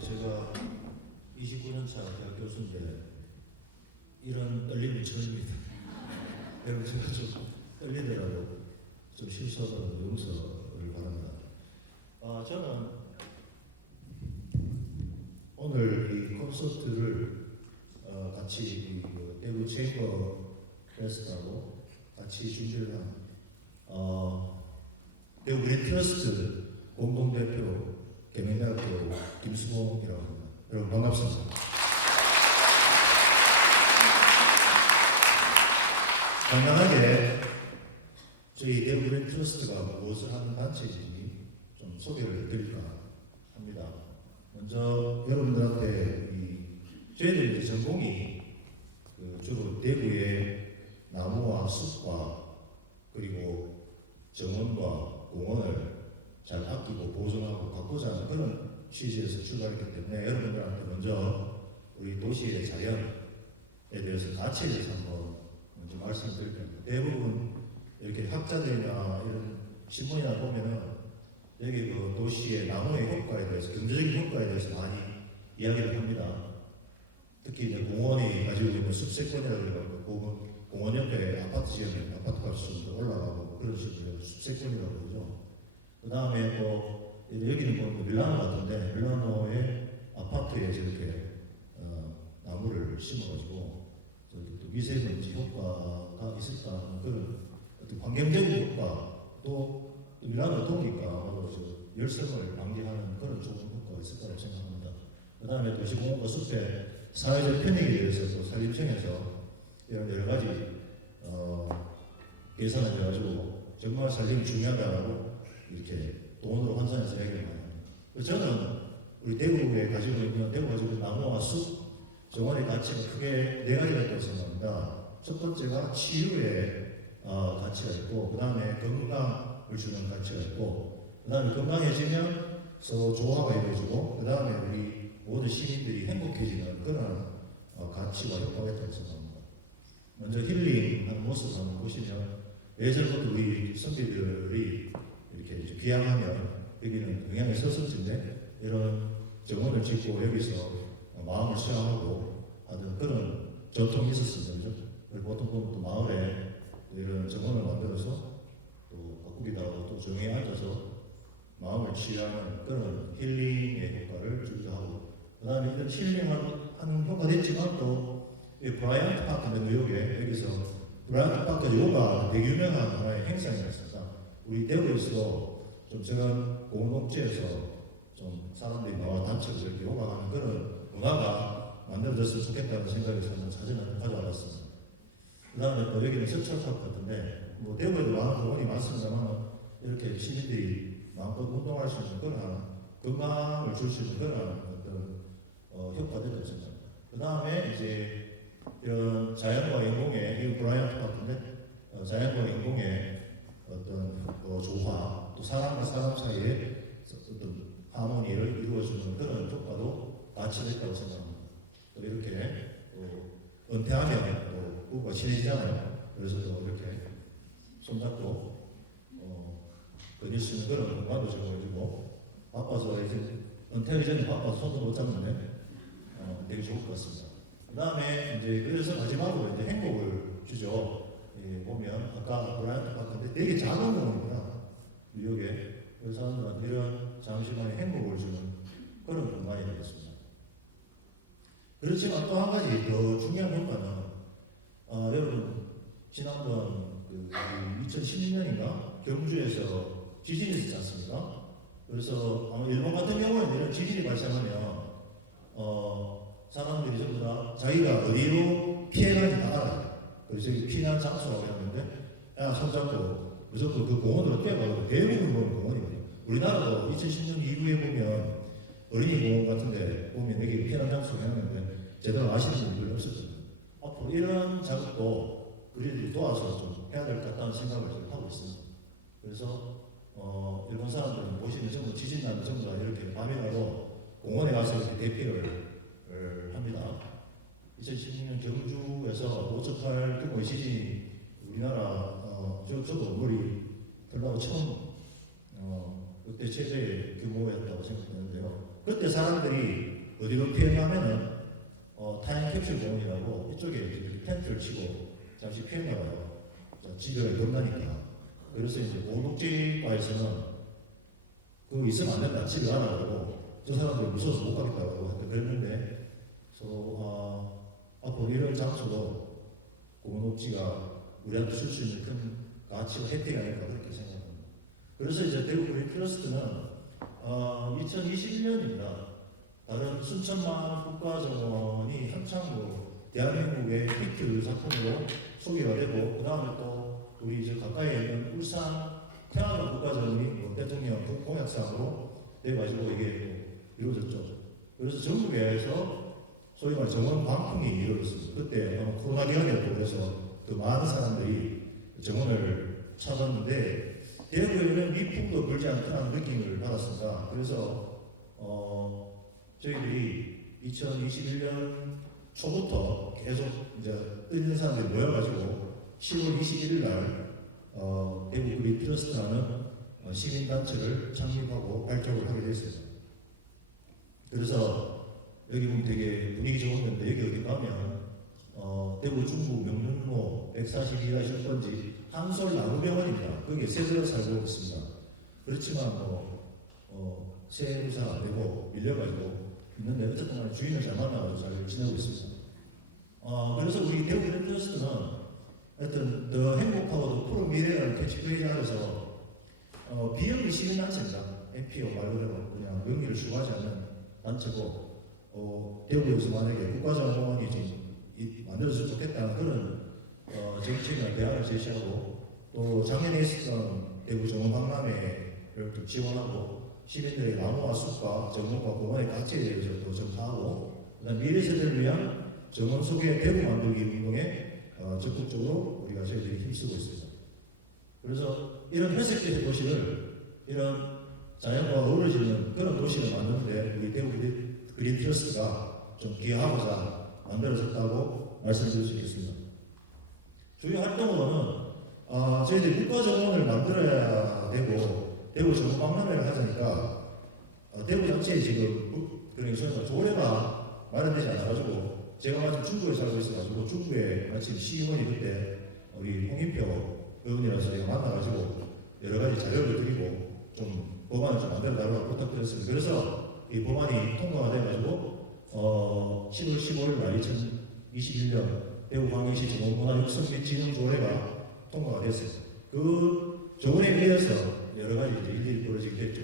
제가 29년차 대학 교수인데 이런 떨림이 처음입니다. 여러분 제가 좀 떨리더라도 좀 실수하더라도 용서를 바랍니다. 저는 오늘 이 콘서트를 같이 대구 체인버 페스트하고 같이 준비를 한 대구 그린 트러스트 공동대표 계명대학교 김수봉이라고 합니다. 여러분 반갑습니다. 간단하게 저희 대구 그린 트러스트가 무엇을 하는 단체인지 좀 소개를 해드릴까 합니다. 먼저 여러분들한테 저희들 전공이 주로 대구의 나무와 숲과 그리고 정원과 공원을 잘 아끼고 보존하고 가꾸자 하는 그런 취지에서 출발했기 때문에 여러분들한테 먼저 우리 도시의 자연에 대해서 가치에 대해서 한번 먼저 말씀드릴 겁니다. 대부분 이렇게 학자들이나 이런 신문이나 보면은 여기 도시의 나무의 효과에 대해서 경제적인 효과에 대해서 많이 이야기를 합니다. 특히 이제 공원이 가지고 있는 숲세권이라고 해서 공원 옆에 아파트 지으면 아파트 값이 좀 올라가고 그런 식으로 숲세권이라고 그러죠. 그 다음에 또 여기는 보면 밀라노 같은데 밀라노의 아파트에 저렇게 나무를 심어가지고 또 미세먼지 효과가 있을까 하는 그런 어떤 환경적인 효과 또 밀라노가 더우니까 바로 열성을 방지하는 그런 좋은 효과가 있을 거라고 생각합니다. 그 다음에 도시공원과 숲의 사회적 편익에 대해서 또 산림청에서 이런 여러 가지 계산을 해가지고 정말 산림이 중요하다고 이렇게 돈으로 환산해서 얘기를 많이 합니다. 저는 우리 대구에 가지고 있는 나무와 숲, 정원의 가치가 크게 네 가지가 있다고 생각합니다. 첫 번째가 치유의 가치가 있고, 그 다음에 건강을 주는 가치가 있고, 그 다음에 건강해지면 서로 조화가 이루어지고, 그 다음에 우리 모든 시민들이 행복해지는 그런 가치와 효과가 있다고 생각합니다. 먼저 힐링하는 모습을 한번 보시면 예전부터 우리 선비들이 이렇게 귀향하면 여기는 영양의 서성지인데 이런 정원을 짓고 여기서 마음을 수양하고 하는 그런 전통이 있었습니다. 그리고 보통 보면 또 마을에 이런 정원을 만들어서 또 바꾸기도 하고 또 조용히 앉아서 마음을 치유하는 그런 힐링의 효과를 주기도 하고 그 다음에 이런 힐링하는 효과가 됐지만 또 브라이언트 파크 뉴욕에 여기서 브라이언트 파크 요가 되게 유명한 하나의 행사가 있습니다. 우리 대구에서 좀 제가 공동체에서 좀 사람들이 나와 단체로 이렇게 요가하는 그런 문화가 만들어졌으면 좋겠다는 생각에서 한번 사진을 가져와봤습니다. 그 다음에 또 여기는 석천파크 같은데 대구에도 많은 공원이 많습니다만 이렇게 시민들이 마음껏 운동할 수 있는 그런 건강을 줄 수 있는 그런 어떤 효과들이 있습니다. 그 다음에 이제 이런 자연과 인공의 이 브라이언트 파크인데 자연과 인공의 어떤 조화 또 사람과 사람 사이에 어떤 하모니를 이루어주는 그런 효과도 같이 있다고 생각합니다. 또 이렇게 은퇴하면 또 부부가 친해지잖아요. 그래서 또 이렇게 손잡고 거닐 수 있는 그런 공간도 제공해주고 바빠서 이제 은퇴하기 전에 바빠서 손도 못 잡는데 되게 좋을 것 같습니다. 그 다음에 이제 그래서 마지막으로 이제 행복을 주죠. 보면 아까 브라이언트 파크인데 되게 작은 공원입니다. 뉴욕에 그래서 사람들한테 이런 잠시만의 행복을 주는 그런 공간이 되겠습니다. 그렇지만 또 한 가지 더 중요한 효과는 여러분 지난번 2016년인가 경주에서 지진이 있었지 않습니까? 그래서 일본 같은 경우에는 이런 지진이 발생하면 사람들이 전부 다 자기가 어디로 피해가는지 다 알아요. 그래서 피난 장소라고 했는데 손잡고 무조건 그 공원으로 뛰어가고 대부분 보면 공원이거든요. 우리나라도 2010년 이후에 보면 어린이 공원 같은데 보면 여기 피난 장소가 했는데 제대로 아시는 분들이 없었어요. 앞으로 이런 작업도 우리들이 도와서 좀 해야 될 것 같다는 생각을 지금 하고 있습니다. 그래서 일본 사람들은 보시면 전부 지진 나면 전부 다 이렇게 밤이라도 공원에 가서 이렇게 대피를 합니다. 2016년 경주에서 5.8 규모의 지진이 우리나라 저도 머리 들라고 처음 그때 최대의 규모였다고 생각하는데요. 그때 그때 사람들이 어디로 피해가면은 타임 캡슐 공원이라고 이쪽에 이렇게 텐트를 치고 잠시 피해나가요. 집에 겁나니까. 그래서 이제 보호복지과에서는 그거 있으면 안 된다. 집에 가라 그러고 저 사람들이 무서워서 못 가겠다고 그랬는데 앞으로 이런 장소도 보건복지가 우리한테 줄 수 있는 큰 가치와 혜택이 아닐까 그렇게 생각합니다. 그래서 이제 대구 그린 트러스트는 2021년입니다. 다른 수천만 국가정원이 한창 대한민국의 히트 작품으로 소개가 되고, 그 다음에 또 우리 이제 가까이에 있는 울산 태안도 국가정원이 대통령 공약상으로 돼가지고 이게 이루어졌죠. 그래서 전국에서 소위 말해 정원 방풍이 이루어졌습니다. 그때 코로나 기간이었고 그래서 더 많은 사람들이 정원을 찾았는데 대구에는 미풍도 불지 않다는 느낌을 받았습니다. 그래서 저희들이 2021년 초부터 계속 이제 있는 사람들이 모여가지고 10월 21일 날 대구 그린 트러스트라는 시민단체를 창립하고 발족을 하게 됐습니다. 그래서 여기 보면 되게 분위기 좋은 데인데 여기 어디 가면 대구 중구 명륜로 142-10번지 한솔 나무병원입니다. 거기에 세대로 살고 있습니다. 그렇지만 세도 잘 안 되고 밀려가지고 있는데 어쨌든 간에 주인을 잘 만나가지고 잘 지내고 있습니다. 그래서 우리 대구 그린 트러스트는 하여튼 더 행복하고 더 푸른 미래라는 캐치프레이즈 아래서 비영리 시민단체입니다. NPO 말 그대로 그냥 명리를 추구하지 않는 단체고 대구에서 만약에 국가정원이 좀 만들어졌으면 좋겠다는 그런 정책이나 대안을 제시하고 또 작년에 있었던 대구 정원 박람회를 또 지원하고 시민들의 나무와 숲과 정원과 공원의 가치에 대해서 또 점사하고 그다음 미래 세대를 위한 정원 속의 대구 만들기 운동에 적극적으로 우리가 저희들이 힘쓰고 있습니다. 그래서 이런 회색빛의 도시를 이런 자연과 어우러지는 그런 도시를 만드는데 우리 대구 그린 트러스트가 좀 기여하고자 만들어졌다고 말씀드릴 수 있겠습니다. 주요 활동으로는 저희들이 국가정원을 만들어야 되고 대구 정원 박람회를 하자니까 대구 자체에 지금 그러니까 조례가 마련되지 않아가지고 제가 마침 중구에 살고 있어가지고 중구에 마침 시의원이 그때 우리 홍인표 의원이라서 제가 만나가지고 여러 가지 자료를 드리고 좀 법안을 좀 만들어달라고 부탁드렸습니다. 그래서 이 법안이 통과가 돼가지고 10월 15일 날 2021년 대구 광역시 정원문화 육성 및 진흥 조례가 통과가 됐어요. 그 조례에 의해서 여러 가지 이제 일일이 벌어지게 됐죠.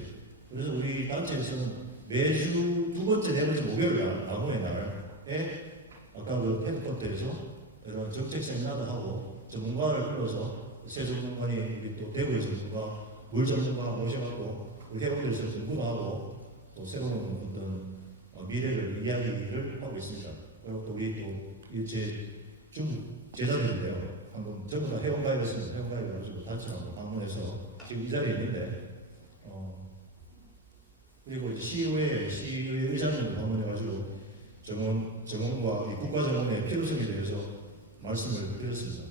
그래서 우리 단체에서는 매주 두 번째, 네 번째 목요일날 나무의 날에 아까 그 헤드쿼터에서 이런 정책 세미나도 하고 전문가를 불러서 새 전문가니 우리 또 대구의 전문가, 물 전문가 모셔갖고 우리 회원들에서 연구하고 또 새로운 어떤 미래를 이야기를 하고 있습니다. 그리고 또 우리 또 중국 제자들인데요. 방금 전부 다 회원가입했습니다. 회원가입해가지고 단체하고 방문해서 지금 이 자리에 있는데 그리고 시의회 의장님도 방문해가지고 정원과 이 국가정원의 필요성에 대해서 말씀을 드렸습니다.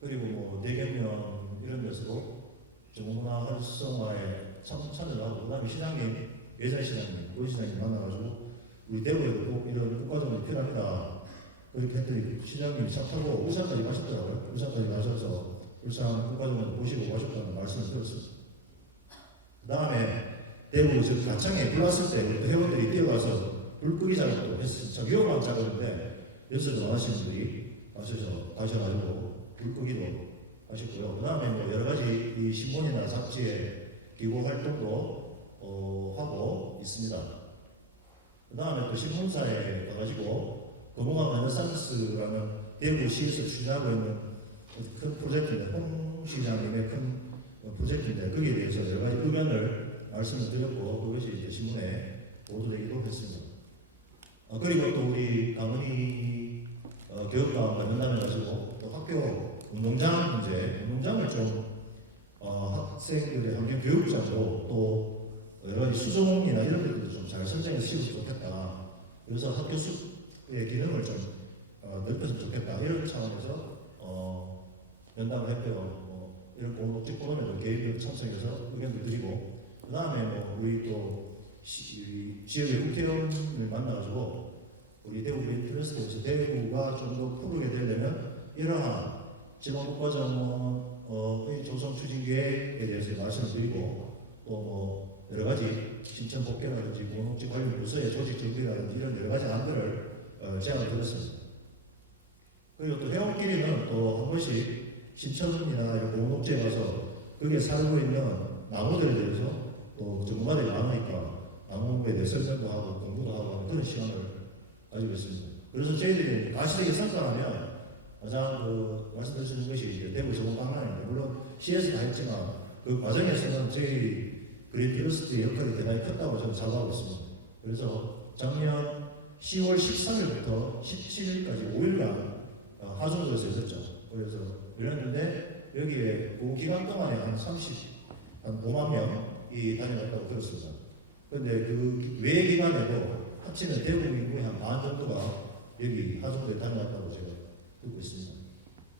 그리고 대경련 이런 것으로 정원문화 활성화에 참여를 하고 그다음에 시장님, 예전 시장님, 고위 시장님 만나가지고 우리 대구에도 꼭 이런 국가정원이 필요합니다. 그렇게 했더니 시장님이 차 타고 울산까지 가셨더라고요. 울산까지 가셔서 울산 국가정원 보시고 가셨다는 말씀을 드렸습니다. 그 다음에 대구 저 가창에 불 왔을 때 회원들이 뛰어가서 불 끄기 작업도 했어요. 참 위험한 작업인데 여기서도 많으신 분들이 가셔가지고 불 끄기도 하셨고요. 그 다음에 뭐 여러 가지 이 신문이나 잡지에 기고 활동도 하고 있습니다. 그 다음에 또 신문사에 가가지고 도봉암 르네상스라는 대구시에서 추진하고 있는 큰 프로젝트인데 홍 시장님의 큰 프로젝트인데 거기에 대해서 여러 가지 의견을 말씀을 드렸고 그것이 이제 신문에 보도되기도 했습니다. 그리고 또 우리 강은희 교육과 관련해 가지고 또 학교 운동장 문제, 운동장을 좀 학생들의 환경 교육장으로 또 여러 가지 수종이나 이런 것들도 좀 잘 선정해서 시우면 좋겠다. 그래서 학교 숲의 기능을 좀 넓혔으면 좋겠다. 이런 차원에서 연담을 했고요. 이런 공동체 포럼에도 개인들 참석해서 의견을 드리고 그 다음에 우리 또 지역의 국회의원을 만나가지고 우리 대구 트러스트에서 대구가 좀 더 푸르게 되려면 이러한 지방국가정원의 조성 추진 계획에 대해서 말씀을 드리고 또 뭐 여러 가지 신천 복개라든지 공농지 관련 부서의 조직 정비라든지 이런 여러 가지 안들을 제안을 드렸습니다. 그리고 또 회원끼리는 또 한 번씩 신천이나 공농지에 가서 거기에 살고 있는 나무들에 대해서 또 전문가들이 많으니까 나무에 대해 설명도 하고 공부도 하고 하는 그런 시간을 가지고 있습니다. 그래서 저희들이 가시적인 성과라면 가장 말씀드릴 수 있는 것이 이제 대구 정원 방랑인데 물론 시에서 다 했지만 그 과정에서는 저희 그린 트러스트의 역할이 대단히 컸다고 저는 자부하고 있습니다. 그래서 작년 10월 13일부터 17일까지 5일간 하중도에서 했었죠. 그래서 그랬는데 여기에 그 기간 동안에 한 5만 명이 다녀갔다고 들었습니다. 그런데 그 외 기간에도 합치면 대구 인구의 한 반 정도가 여기 하중도에 다녀갔다고 제가 듣고 있습니다.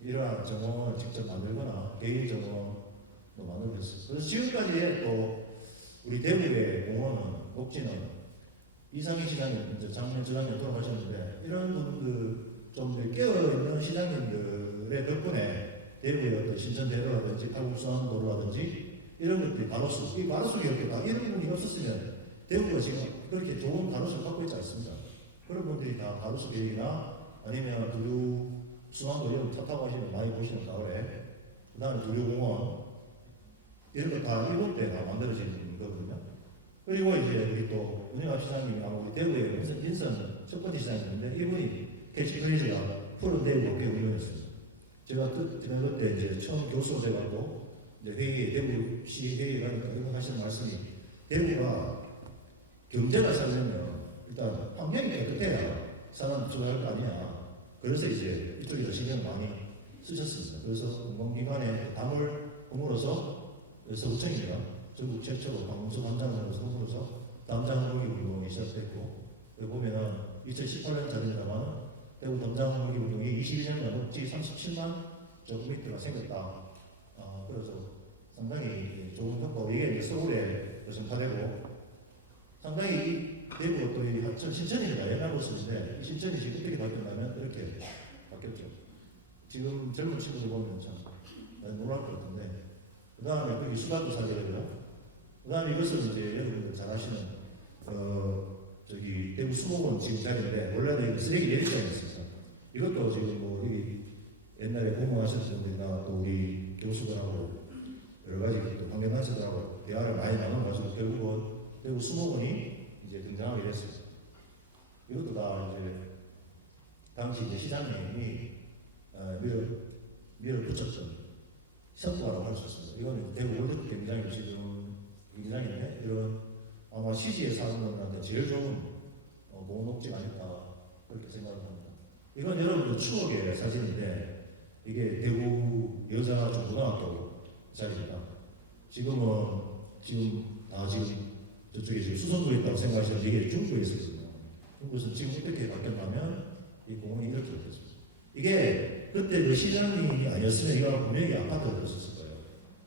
이러한 정원을 직접 만들거나 개인 정원도 만들고 있습니다. 그래서 지금까지의 또 우리 대구의 공원은 녹지는 이상희 시장님, 이제 작년 저작년 돌아가셨는데 이런 분들 좀 깨어있는 시장님들의 덕분에 대구의 어떤 신천대로라든지 탈북수항도로라든지 이런 것들이 가로수, 이 가로수 기업가 이런 부분이 없었으면 대구가 지금 그렇게 좋은 가로수를 갖고 있지 않습니다. 그런 분들이 다 가로수 계획이나 아니면 두류 수항도 이런 차 타고 하시면 많이 보시는 가을에 그 다음에 두류공원 이런 거 다 7대 다 만들어진 거거든요. 그리고 이제 우리 또 은영합 시장님이 아마 우리 대구의 인선 첫 번째 시장이었는데 이분이 캐치프레이즈가 푸른 대구 꽤 유명했습니다. 제가 지난 그때 이제 처음 교수로 돼가지고 이제 회의 대구시 회의에 가니까 이런 하시는 말씀이 대구가 경제가 살려면 일단 환경이 깨끗해야 사람 좋아할 거 아니냐. 그래서 이제 이쪽에서 신경 많이 쓰셨습니다. 그래서 공공기관에 담을 허물어서 서구청입니다. 전국 최초로 방문수 담장으로서 허물어서 담장 모기 운동이 시작됐고 여기 보면은 2018년 자료입니다만 대구 담장 모기 운동이 21년간 녹지 37만 제곱미터가 생겼다. 그래서 상당히 좋은 효과고 이게 서울에 전파되고 상당히 대구가 또 이 하천 신천이가 옛날 모습인데 신천이 지금 어떻게 바뀌었냐면 이렇게 바뀌었죠. 지금 젊은 친구들 보면 참 놀랄 것 같은데 그 다음에 거기 수다도 살려고요. 그 다음에 이것은 이제 여러분들 잘 아시는 저기 대구 수목원 지금 자리인데 원래는 쓰레기 내리장이었습니다. 이것도 지금 뭐 여기 옛날에 공무하셨던 분이나 또 우리 교수들하고 여러 가지 또 관계단체들하고 대화를 많이 나눠가지고 결국은 대구 수목원이 이제 등장하게 됐습니다. 이것도 다 이제 당시 이제 시장님이 미를 붙였던 성과라고 할 수 있습니다. 이거는 대구 월드컵 경기장이 지금 경기장인데 이런 아마 시지에 사는 분들한테 제일 좋은 목록지가 아닐까 그렇게 생각을 합니다. 이건 여러분들 추억의 사진인데 이게 대구 여자 중고등학교 자리입니다. 지금 저쪽에 지금 수성구에 있다고 생각하시면 이게 중구에 있었거든요. 중구에서 지금 어떻게 바뀌었냐면 이 공원이 이렇게 바뀌었습니다. 이게 그때 그 시장님이 아니었으면 이거 분명히 아파트가 됐었을 거예요.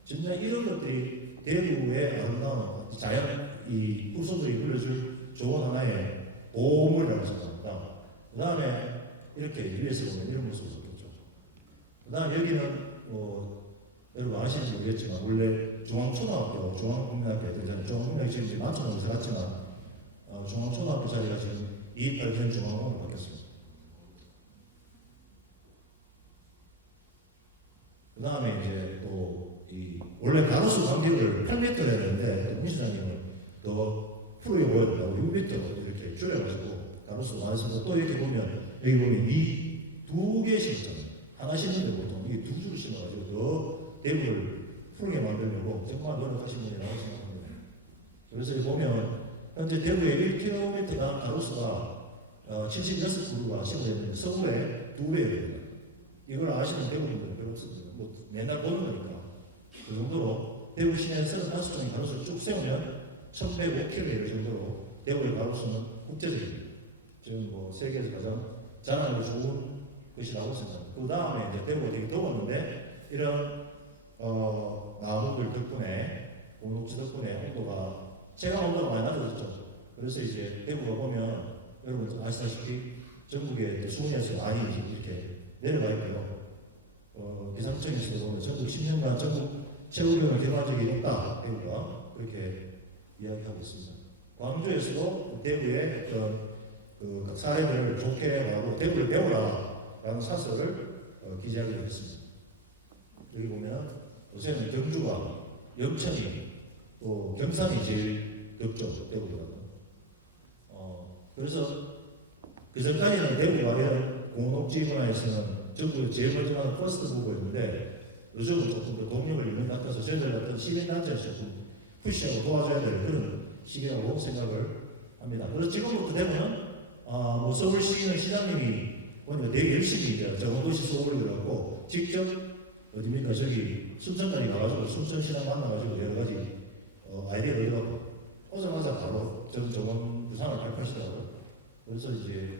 진짜 이런 것들이 대구의 아름다운 자연, 이 후손들이 불러줄 좋은 하나의 보물이라고 생각합니다. 그 다음에 이렇게 위에서 보면 이런 모습을 보였죠. 그 다음에 여기는 여러분 아시는지 모르겠지만 원래 중앙초등학교, 중앙국민학교 되잖아요. 중앙국민학교 지금 만천원에서 갔지만 중앙초등학교 자리가 지금 228년 중앙원으로 바뀌었습니다. 그 다음에 이제 또 원래 가로수 간격을 8m를 했는데 민주당님은 더 프로에 보여야 된다고 6m 이렇게 줄여가지고 가로수 많았습니다. 또 이렇게 보면 여기 보면 두 개 심었잖아요. 하나 심는데 보통 이게 두 줄을 심어가지고 더 대구를 푸르게 만들려고 정말 노력하신 분이라고 생각합니다. 그래서 여기 보면 현재 대구에 1km당 가로수가 76그루가 심어졌는데 서울에 2배예요. 이걸 아시는 대구분들은 별로 없습니다. 뭐 맨날 보는 거니까. 그 정도로 대구 시내 35종의 가로수를 쭉 세우면 1105km 정도로 대구의 가로수는 국제적입니다. 지금 뭐 세계에서 가장 자랑하기 좋은 것이라고 생각합니다. 그 다음에 이제 대구가 되게 더웠는데 이런 나무들 덕분에 공동체 덕분에 온도가 체감 온도가 많이 낮아졌죠. 그래서 이제 대구가 보면 여러분 아시다시피 전국의 수원에서 많이 이렇게 내려가 있고요. 기상청에서 보면 전국 10년간 전국 최고령을 개발 적이 없다. 대구가 그렇게 이야기하고 있습니다. 광주에서도 대구의 그 사례를 좋게 하고 대구를 배우라라는 사설을 기재하기로 했습니다. 여기 보면 요새는 경주가 영천이 또 경산이 제일 덥죠. 대구보다는. 그래서 그 전까지는 대구가 이런 공업지 분야에서는 전국에 제일 먼저 나는 퍼스트 부분이었는데 요즘은 조금 더 동력을 잃는 것 같아서 저희들 같은 시민단체에서 좀 푸시하고 도와줘야 될 그런 시기라고 생각을 합니다. 그래서 지금부터 되면 뭐 서울시는 시장님이 오늘 되게 열심히 이제 정원도시 수업을 들어갔고 직접 어디입니까 저기 순천까지 가가지고 순천시장 만나가지고 여러 가지 아이디어를 얻어갖고 오자마자 바로 전 정원 구상을 발표하시더라고요. 그래서 이제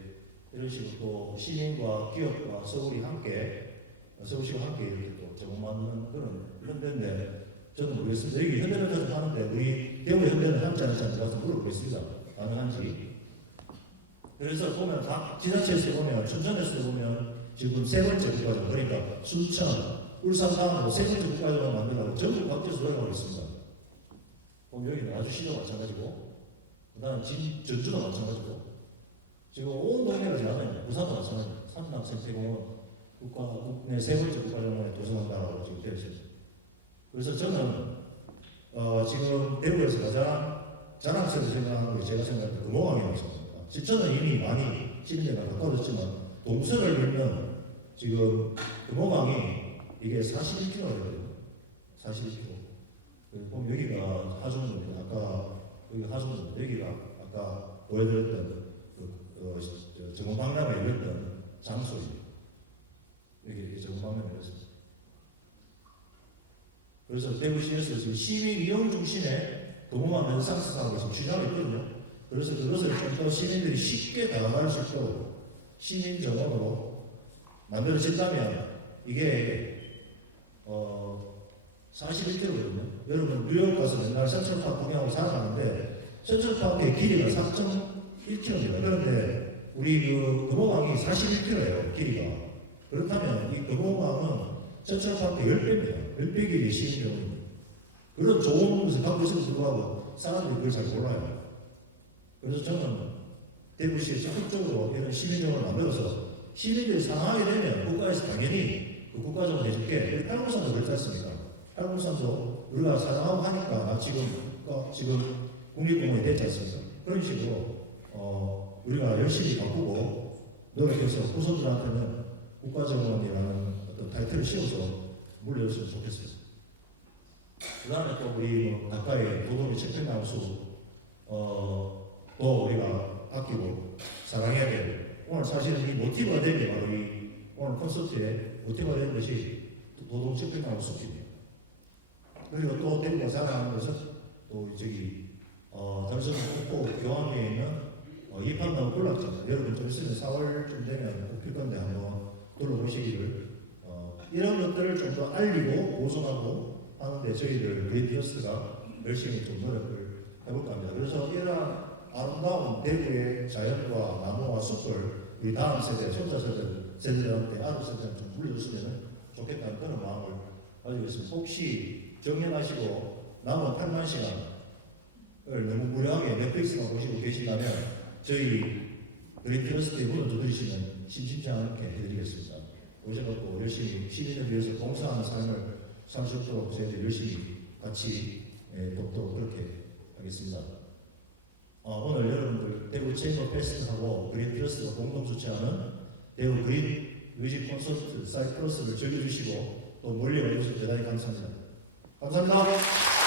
이런 식으로 또 시민과 기업과 서울이 함께 서울시가 함께 이렇게 또 정원 만드는 그런 데인데 저는 모르겠습니다. 여기 현대는 계속 하는데 우리 대구 현대는 함지 않지 않을까 해서 물어보겠습니다. 가능한지. 그래서 보면 각 지자체에서 보면 춘천에서 보면 지금 세 번째 국가정 그러니까 순천, 울산 다음으로 세 번째 국가정을 만들려고 전국 각지에서 노력하고 있습니다. 그럼 여기는 아주시도 마찬가지고 그다음 전주도 마찬가지고 지금 온 동네가 지나가요. 부산도 마찬가지고 삼남 생태공원 국내 세 번째 국가정원에 도전한다고 지금 되어 있습니다. 그래서 저는 지금 대구에서 가장 자랑스럽게 생각하는 게 제가 생각할 때 금호강이라고 생각합니다. 실천은 이미 많이 시민들과 가까워졌지만 동서를 밀면 지금 금호강이 이게 41km거든요. 41km. 보면 여기가 하중입니다. 아까 여기 하중입니다. 여기가 아까 보여드렸던 정원 박람회 열렸던 장소입니다. 여기 정원 박람회 열렸습니다. 그래서 대구시에서 지금 시민 이용 중심의 금호강 르네상스 사업을 지금 추진하고 있거든요. 그래서 그것을 좀 더 시민들이 쉽게 다가갈 수 있도록 시민 정원으로 만들어진다면 이게 41km거든요. 여러분 뉴욕 가서 맨날 센트럴파크 구경하고 살아가는데 센트럴파크의 길이가 4.1km입니다. 그런데 우리 그 금호강이 41km예요. 길이가. 그렇다면 이 금호강은 센트럴파크 10배입니다. 10배 길이의 시민 정원입니다. 그런 좋은 것을 갖고 있음에도 불구하고 사람들이 그걸 잘 몰라요. 그래서 저는 대구시에서 적극적으로 이런 시민정원을 만들어서 시민들이 사랑하게 되면 국가에서 당연히 그 국가정원 해줄게. 팔공산도 그렇지 않습니까? 팔공산도 우리가 사랑하고 하니까 지금 국립공원이 됐지 않습니까? 그런 식으로 우리가 열심히 바꾸고 노력해서 후손들한테는 국가정원이라는 어떤 타이틀을 씌워서 물려줬으면 좋겠습니다. 그 다음에 또 우리 가까이 도도리 책평나무수 또 우리가 아끼고 사랑해야 될 오늘 사실은 이 모티브가 된 게 바로 이 오늘 콘서트에 모티브가 된 것이 도동 책평나무 숲입니다. 그리고 또 대구가 자랑하는 것은 또 저기 단순 국보 교환에 있는 이판나무 군락장 여러분 좀 있으면 4월쯤 되면 뽑힐 건데 한번 둘러보시기를 이런 것들을 좀 더 알리고 보존하고 하는데 저희들 그린트러스트가 열심히 좀 노력을 해볼까 합니다. 그래서 이런 아름다운 대구의 자연과 나무와 숲을 우리 다음 세대, 손자 세대들한테 아들 세대한테 좀 물려줬으면 좋겠다는 그런 마음을 가지고 있습니다. 혹시 정년하시고 남은 8만 시간을 너무 무료하게 넷플릭스만 보시고 계신다면 저희 그린트러스트에 문을 두드리시면 심심치 않게 해드리겠습니다. 오셔서 열심히 시민을 위해서 봉사하는 삶을 살 수 있도록 저희들 열심히 같이 돕도록 그렇게 하겠습니다. 오늘 여러분들 대구 체인버 페스트하고 그린트러스트가 공동 주최하는 대구 그린 뮤직 콘서트 사이클러스를 즐겨주시고 또 멀리 와주셔서 대단히 감사합니다. 감사합니다.